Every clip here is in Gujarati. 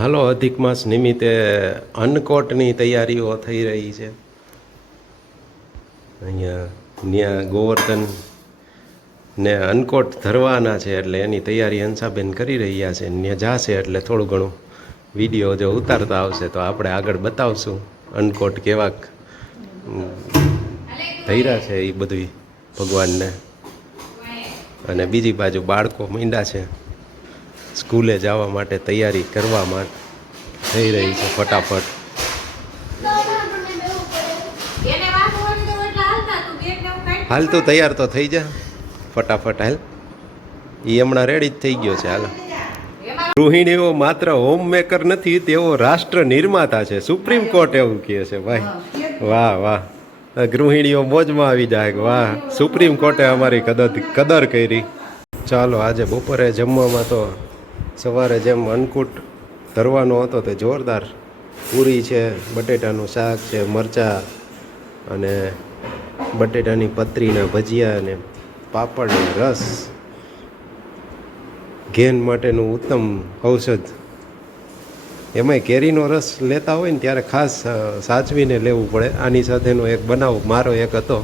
હાલો, અધિક માસ નિમિત્તે અન્નકોટની તૈયારીઓ થઈ રહી છે. અહીંયા ગોવર્ધન ને અન્નકોટ ધરવાના છે, એટલે એની તૈયારી હંસાબેન કરી રહ્યા છે. ત્યાં જાશે એટલે થોડું ઘણું વિડીયો જો ઉતારતા આવશે તો આપણે આગળ બતાવશું અન્નકોટ કેવાક ધૈરા છે એ બધું ભગવાનને. અને બીજી બાજુ બાળકો મીંડા છે, સ્કૂલે જવા માટે તૈયારી કરવામાં થઈ રહી છે ફટાફટ. હાલ તું તૈયાર તો થઈ જા ફટાફટ. હાલ એ હમણાં રેડી જ થઈ ગયો છે. હાલ, ગૃહિણીઓ માત્ર હોમ મેકર નથી, તેઓ રાષ્ટ્ર નિર્માતા છે, સુપ્રીમ કોર્ટ એવું કહે છે. ભાઈ વાહ વાહ, ગૃહિણીઓ મોજમાં આવી જાય. વાહ, સુપ્રીમ કોર્ટે અમારી કદર કરી. ચાલો, આજે બપોરે જમવામાં તો સવારે જેમ અન્નકૂટ ધરવાનો હતો તે જોરદાર પૂરી છે, બટેટાનું શાક છે, મરચાં અને બટેટાની પતરીના ભજીયા અને પાપડ અને રસ. ઘેન માટેનું ઉત્તમ ઔષધ. એમાંય કેરીનો રસ લેતા હોય ને ત્યારે ખાસ સાચવીને લેવું પડે. આની સાથેનો એક બનાવ મારો એક હતો.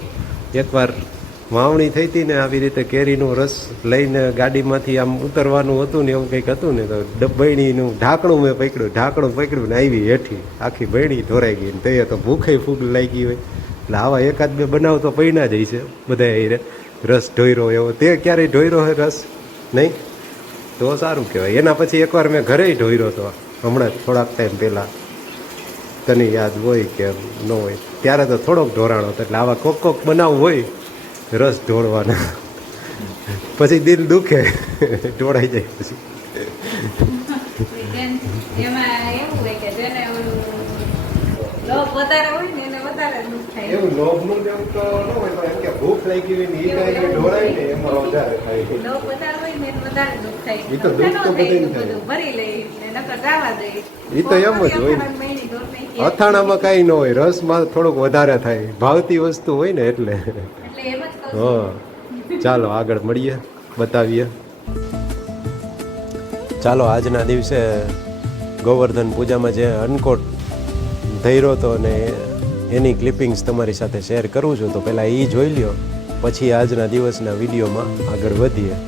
એકવાર વાવણી થઈ હતી ને, આવી રીતે કેરીનો રસ લઈને ગાડીમાંથી આમ ઉતરવાનું હતું ને, એવું કંઈક હતું ને, તો બહેણીનું ઢાંકણું મેં પકડ્યું ને આવી હેઠી આખી બહેણી ધોરાઈ ગઈ ને. તે તો ભૂખે ફૂગ લાગી હોય. એટલે આવા એકાદ બે બનાવ તો પૈણા જ છે બધા. એ રસ ઢોયરો એવો તે ક્યારેય ઢોયરો હોય રસ નહીં તો સારું કહેવાય. એના પછી એકવાર મેં ઘરે ઢોયરો હતો હમણાં થોડાક ટાઈમ પહેલાં. તને યાદ હોય કે ન હોય, ત્યારે તો થોડોક ઢોરાણો હતો. એટલે આવા કોક બનાવ હોય રસ ઢોળવાના, પછી દિલ દુખે ઢોળાઈ જાય પછી. એવું લોભનું જેવું તો ન હોય, પણ એમ કે ભૂખ લાગી હોય ને એ ટાઈમે ઢોળાય ને એમાં વધારે થાય. એ તો દુઃખ તો બધાને થાય. એ તો એમ જ હોય ને, અથાણામાં કાંઈ ન હોય, રસમાં થોડુંક વધારે થાય. ભાવતી વસ્તુ હોય ને એટલે. હા, ચાલો આગળ મળીએ, બતાવીએ. ચાલો, આજના દિવસે ગોવર્ધન પૂજામાં જે અન્નકોટ ધૈરો હતો ને એની ક્લિપિંગ્સ તમારી સાથે શેર કરું છું. તો પહેલાં એ જોઈ લ્યો, પછી આજના દિવસના વિડીયોમાં આગળ વધીએ.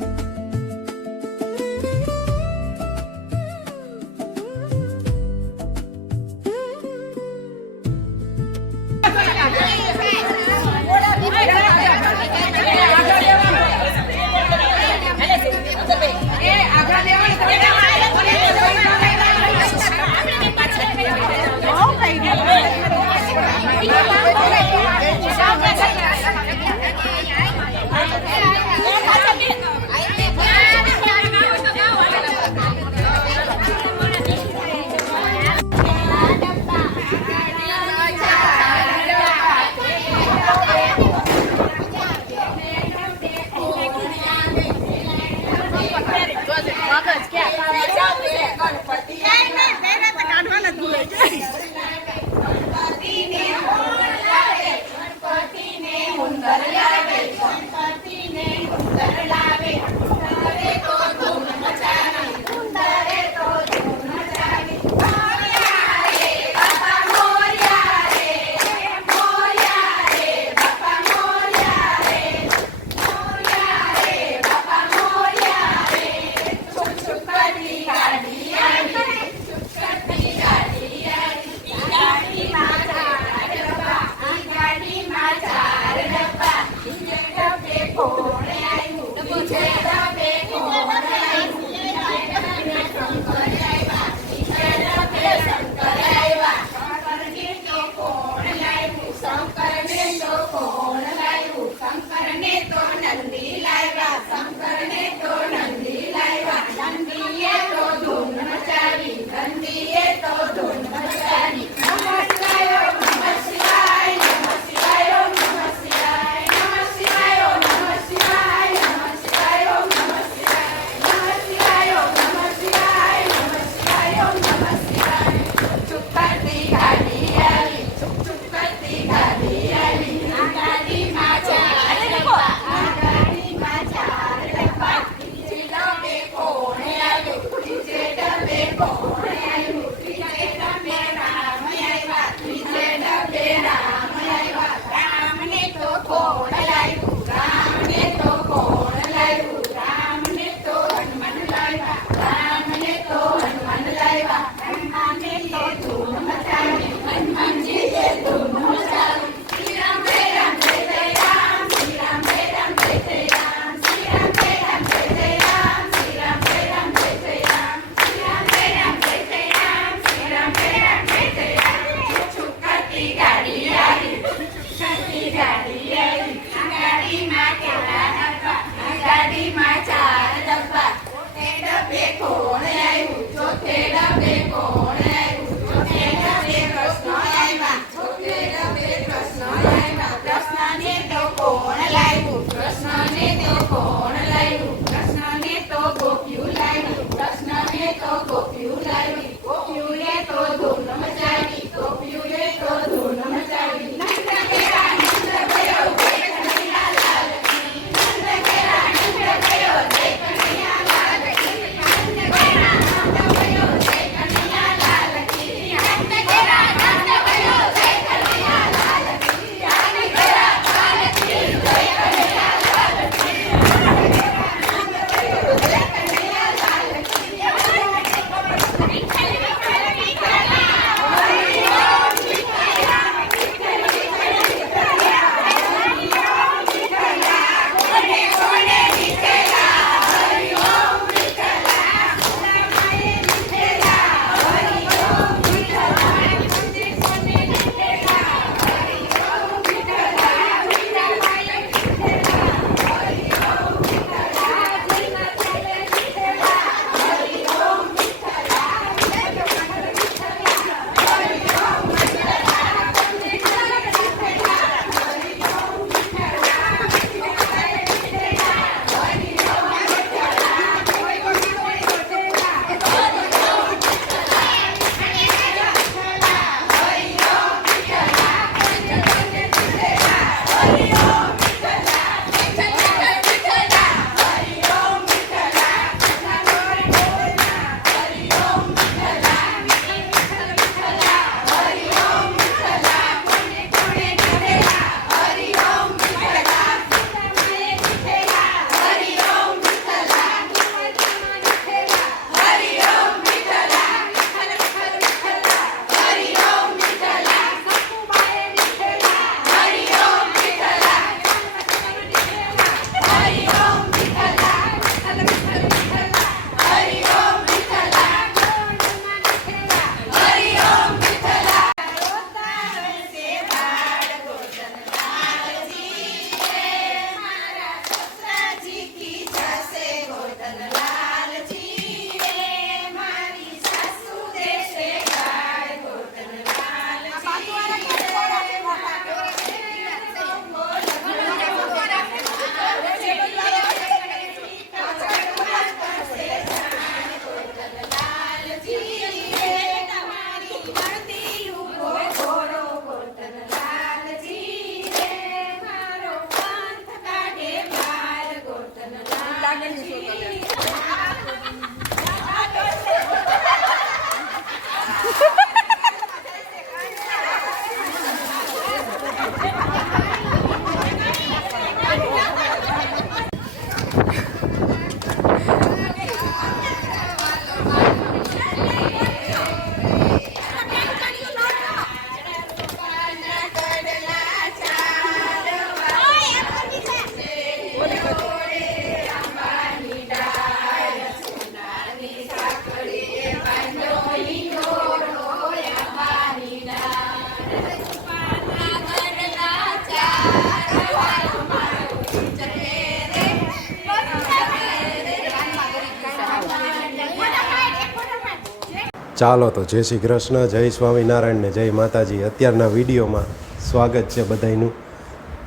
ચાલો તો જય શ્રી કૃષ્ણ, જય સ્વામિનારાયણ ને જય માતાજી. અત્યારના વિડીયોમાં સ્વાગત છે બધાયનું.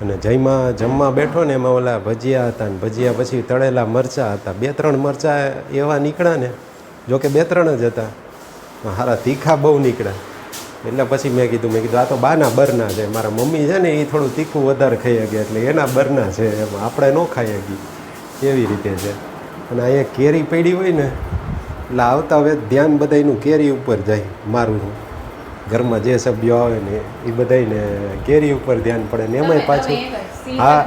અને જમવા બેઠો ને એમાં ઓલા ભજીયા હતા ને ભજીયા પછી તળેલા મરચાં હતા. 2-3 મરચાં એવા નીકળ્યા ને, જોકે 2-3 જ હતા, હારા તીખા બહુ નીકળ્યા. એટલે પછી મેં કીધું આ તો બાના બરના છે. મારા મમ્મી છે ને એ થોડું તીખું વધારે ખાઈ ગયા એટલે એના બરના છે, એમાં આપણે ન ખાઈ શકીએ એવી રીતે છે. અને અહીંયા કેરી પડી હોય ને એટલે આવતા હવે ધ્યાન બધાયનું કેરી ઉપર જાય. મારું ઘરમાં જે સભ્યો આવે ને એ બધાને કેરી ઉપર ધ્યાન પડે ને એમાંય પાછું હા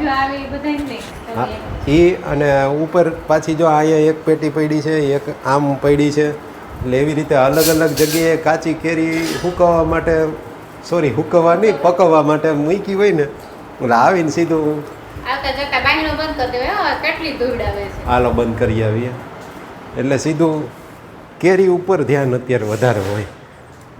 એ અને ઉપર પાછી જો અહીંયા એક પેટી પડી છે, એક આમ પડી છે, એટલે એવી રીતે અલગ અલગ જગ્યાએ કાચી કેરી હુકવવા માટે હુકવવા નહીં પકવવા માટે મૂકી હોય ને એટલે આવીને સીધું હાલો બંધ કરી આવીએ એટલે સીધું કેરી ઉપર ધ્યાન અત્યારે વધારે હોય.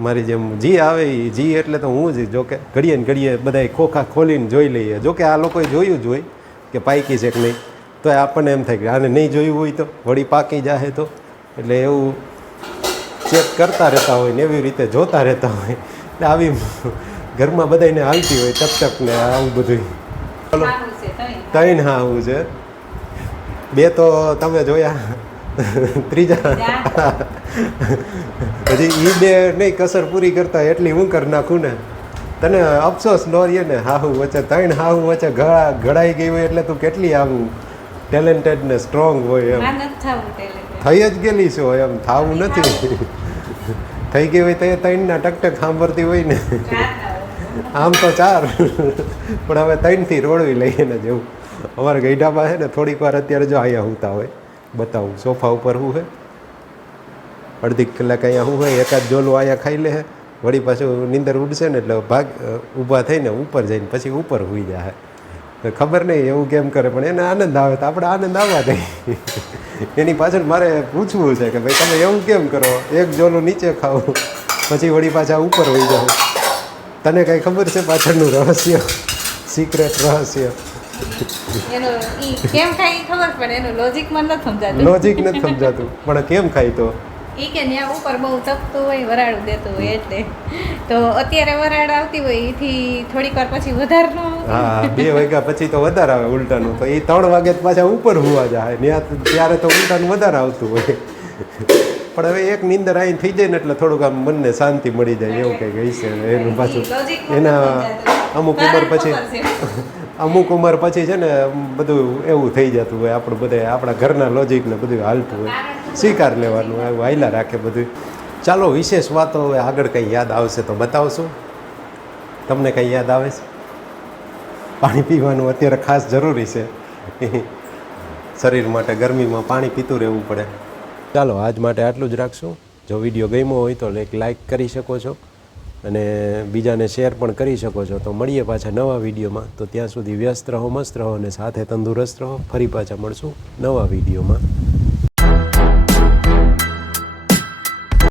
મારી જેમ જી આવે એ જી એટલે તો હું જ જોકે ઘડીએ ને ઘડીએ બધા ખોખા ખોલીને જોઈ લઈએ. જોકે આ લોકોએ જોયું જ હોય કે પાકી છે કે નહીં, તો આપણને એમ થાય કે આને નહીં જોયું હોય તો વળી પાકી જાય તો, એટલે એવું ચેક કરતા રહેતા હોય ને એવી રીતે જોતા રહેતા હોય. એટલે આવી ઘરમાં બધાને હાલતી હોય ટક ને આવું બધું. ચલો 3 હા આવું છે, 2 તો તમે જોયા, 3જા હજી એ 2 નહીં કસર પૂરી કરતા એટલી હું કરી નાખું ને, તને અફસોસ ન રહે ને. હાહુ વચ્ચે 3 હાહુ વચ્ચે ઘડાઈ ગઈ હોય એટલે તું કેટલી આમ ટેલેન્ટેડ ને સ્ટ્રોંગ હોય એમ. થઈ જ ગયેલી છો એમ, થાવું નથી. થઈ ગઈ હોય તો એ 3ના ટકટક સાંભળતી હોય ને. આમ તો 4 પણ હવે 3થી રોડવી લઈએ ને જેવું. અમારા ગઈઢામાં છે ને થોડીક વાર અત્યારે જો અહીંયા ઊંઘતા હોય, બતાવું સોફા ઉપર શું છે, અડધી કલાક અહીંયા શું હોય, એકાદ જોલું અહીંયા ખાઈ લે, વળી પાછું નીંદર ઉડશે ને એટલે ઊભા થઈને ઉપર જઈને પછી ઉપર સૂઈ જાય. તો ખબર નહીં એવું કેમ કરે, પણ એને આનંદ આવે તો આપણે આનંદ આવવા દઈએ. એની પાછળ મારે પૂછવું છે કે ભાઈ તમે એવું કેમ કરો, એક જોલું નીચે ખાઓ પછી વળી પાછા ઉપર હોઈ જાઓ. તને કાંઈ ખબર છે પાછળનું રહસ્ય, સિક્રેટ રહસ્ય? લોજિક નથી સમજાતું, પણ કેમ ખાય તો કે ત્યાં ઉપર બહુ તપતું હોય, વરાળું દેતું હોય એટલે. તો અત્યારે વરાળ આવતી હોય એથી થોડીક વાર પછી વધારનું, હા 2 વાગ્યા પછી તો વધારે આવે ઉલટાનું, તો એ 3 વાગે પાછા ઉપર હોવા જાય ત્યારે તો ઉલટાનું વધારે આવતું હોય. પણ હવે એક નીંદર અહીં થઈ જાય ને એટલે થોડુંક આમ મનને શાંતિ મળી જાય એવું કંઈક હશે એનું. પાછું એના અમુક ઉંમર પછી છે ને બધું એવું થઈ જતું હોય, આપણું બધા આપણા ઘરના લોજિકને બધું હાલતું હોય, સ્વીકાર લેવાનું એવું હાલ્યા રાખે બધું. ચાલો વિશેષ વાતો હવે આગળ કંઈ યાદ આવશે તો બતાવશું. તમને કંઈ યાદ આવે છે? પાણી પીવાનું અત્યારે ખાસ જરૂરી છે શરીર માટે. ગરમીમાં પાણી પીતું રહેવું પડે. ચાલો આજ માટે આટલું જ રાખશું. જો વિડીયો ગમ્યો હોય તો એક લાઈક કરી શકો છો અને બીજાને શેર પણ કરી શકો છો. તો મળીએ પાછા નવા વિડીયોમાં. તો ત્યાં સુધી વ્યસ્ત રહો, મસ્ત રહો અને સાથે તંદુરસ્ત રહો. ફરી પાછા મળશું નવા વિડીયોમાં.